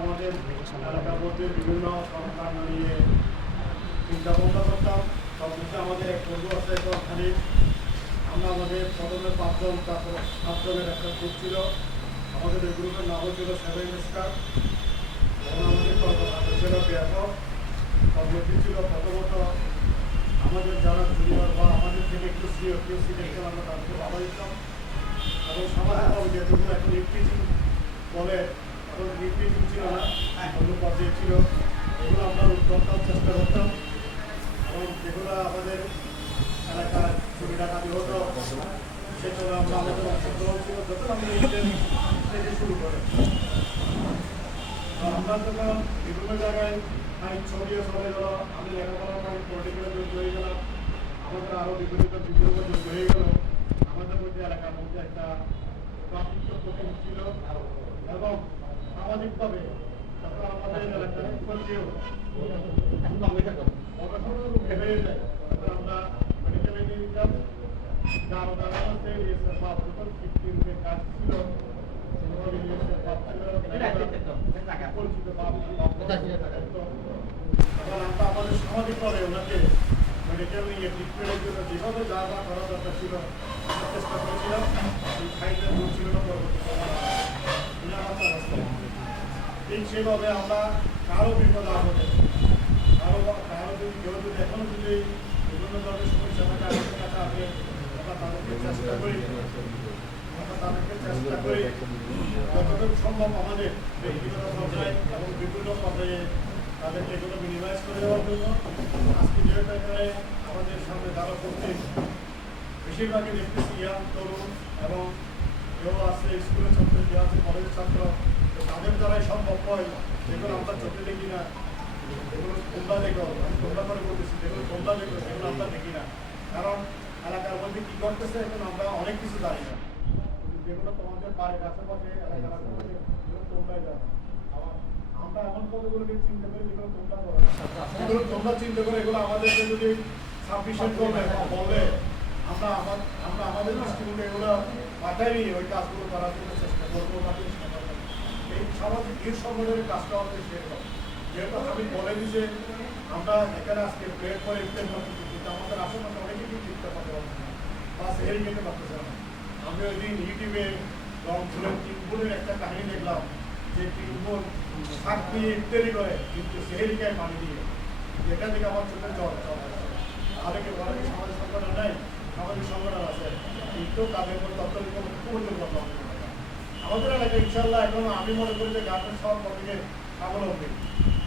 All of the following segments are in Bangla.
আমাদের এলাকার মধ্যে বিভিন্ন সংস্থান নিয়ে চিন্তা ভাবনা করতাম সব কিছু আমাদের এক বন্ধু আমরা আমাদের প্রথমে পাঁচজন তারপর সাতজনের একটা গ্রুপ আমাদের এই নাম ছিল সেভেন স্টার আমাদের ছিল ব্যাপক কর্মটি ছিল প্রথমত আমাদের যারা জুনিয়র বা আমাদের থেকে একটু সিও কেউ সিলেকশন আমরা তাদেরকে বাবা দিতাম। এবং সামাজিক যেহেতু এখন ইফটিজিং বলে, এখন ইফটিজিং ছিল না, অন্য পর্যায়ে ছিল। এগুলো আমরা করতাম চেষ্টা করতাম। এবং যেগুলো আমাদের এলাকায় চুরি ডাকাতি হতো, সেগুলো আমরা আমাদের অংশগ্রহণ ছিল। যত আমরা শুরু করে আমরা যখন বিভিন্ন জায়গায় আমি ছড়িয়ে চলে গেল আমি লেখাপড়া হয়ে গেলাম, আমাদের আরও বিভিন্ন বিভিন্ন গেল। আমাদের মধ্যে এলাকার মধ্যে একটা ছিল। এবং সামাজিকভাবে তারপর আমাদের এলাকার উপরেও ভেবে যায়। আমরা মেডিকেলে হচ্ছে ইএসএফ বা প্রথম ফিফটিন যে কাজ ছিল সেগুলো ইএসএফ বা পরিচিত বা আমাদের সামাজিকভাবে ওনাকে মেডিকেল নিয়ে ট্রিটমেন্টের জন্য যেভাবে যা যা করা দরকার ছিল চেষ্টা করেছিলাম এই ফাইলটা ছিল না আমার ঠিক সেভাবে আমরা কারও বিপদ আপদে কারও কারও যদি কেউ যদি এখনও যদি বিভিন্ন ধরনের সমস্যা থাকে, আমাদের কাছে আসে, আমরা তাদেরকে চেষ্টা করি। সম্ভব আমাদের ব্যক্তিগত পর্যায়ে এবং বিভিন্ন পর্যায়ে তাদেরকে এগুলো মিনিমাইজ করে দেওয়ার জন্য আজকে যেহেতু এখানে আমাদের সামনে যারা করছে বেশিরভাগই দেখতেছি ইয়াং তরুণ এবং কেউ আছে স্কুলের ছাত্র, কেউ আছে কলেজের ছাত্র। তাদের দ্বারাই সম্ভব হয় যেগুলো আমরা চোখে দেখি না, যেগুলো তোমরা দেখো তোমরা করে বলতেছি, যেগুলো তোমরা দেখো, সেগুলো আমরা দেখি না। কারণ এলাকার মধ্যে কি করতেছে এখন আমরা অনেক কিছু জানি না। যেগুলো তোমাদের বাড়ির আশেপাশে, এলাকার আশেপাশে তোমরাই জানো। আমরা চিন্তা করি যেগুলো তোমরা করো। না। যেগুলো তোমরা চিন্তা করে এগুলো আমাদেরকে যদি সাফিসিয়েন্ট করবে বা বলবে আমরা আমার আমরা আমাদের দৃষ্টিভঙ্গি এগুলো মাথায় নিয়ে ওই কাজগুলো করার জন্য চেষ্টা করব বা চেষ্টা করব। এই সামাজিক এই সম্মেলনের কাজটা হচ্ছে সেরকম। যেহেতু আমি বলে দিই আমরা এখানে আজকে প্রেয়ার করে ইফতার করতেছি কিন্তু আমাদের আশেপাশে অনেকে কিন্তু ইফতার করতে পারছে না বা সেহেরি খেতে পারতেছে না। আমি ওই দিন ইউটিউবে রং ফুলের তিন একটা কাহিনী দেখলাম। যে বোন শাক দিয়ে ইফতারি করে, কিন্তু সেহেরি খায় পানি দিয়ে এটা থেকে আমার চোখে জল জল আসে। তাহলে কি বলে কি সামাজিক সংগঠন নাই? সামাজিক সংগঠন আছে। কিন্তু তাদের উপর প্রয়োজন করতে আমাদের এলাকায় ইনশাল্লাহ এখন আমি মনে করি যে গার্মেন্ট সব থেকে স্বাবলম্বী।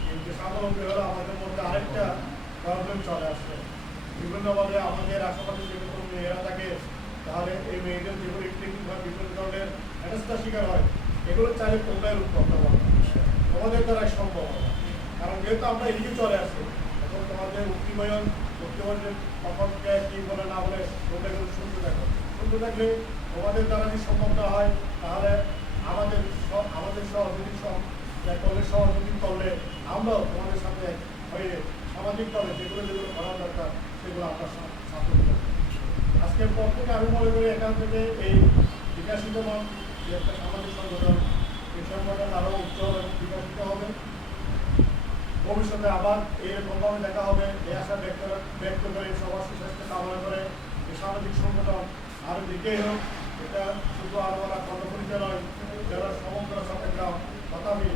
কিন্তু স্বাবলম্বী হলে আমাদের মধ্যে আরেকটা প্রবলেম চলে আসছে বিভিন্নভাবে আমাদের আশেপাশে যে কোনো মেয়েরা থাকে, তাহলে এই মেয়েদের যেগুলো ইলেকট্রিক বা বিভিন্ন ধরনের হেনস্থার শিকার হয় এগুলো চাইলে রূপ করতে পারো তোমাদের দ্বারাই সম্ভব হবে। কারণ যেহেতু আমরা এদিকে চলে আসি, এখন তোমাদের উক্তিময়ন উক্তিময়নের কখন কে বলে না বলে তোমরা এগুলো শুনতে থাকো। শুনতে থাকলে তোমাদের দ্বারা যদি সম্ভব না হয়, তাহলে আমাদের আমাদের সহযোগী সহ করলে সহযোগী করলে আমরাও তোমাদের সাথে হয়ে সামাজিকভাবে যেগুলো যেগুলো করা দরকার, সেগুলো আমরা সাথে আজকের পর থেকে আমি মনে করি এখান থেকে এই বিকাশিত মন একটা সামাজিক সংগঠন এই সংগঠন আরও হবে ভবিষ্যতে আবার এরকমভাবে দেখা হবে। এই আশা ব্যক্ত ব্যক্ত করে সবার সুস্বাস্থ্য কামনা করে এই সামাজিক সংগঠন আরও দিকেই হোক এটা শুধু আরও বলা কর্মপরিচয় নয়, যারা সমগ্র চট্টগ্রাম তথাপি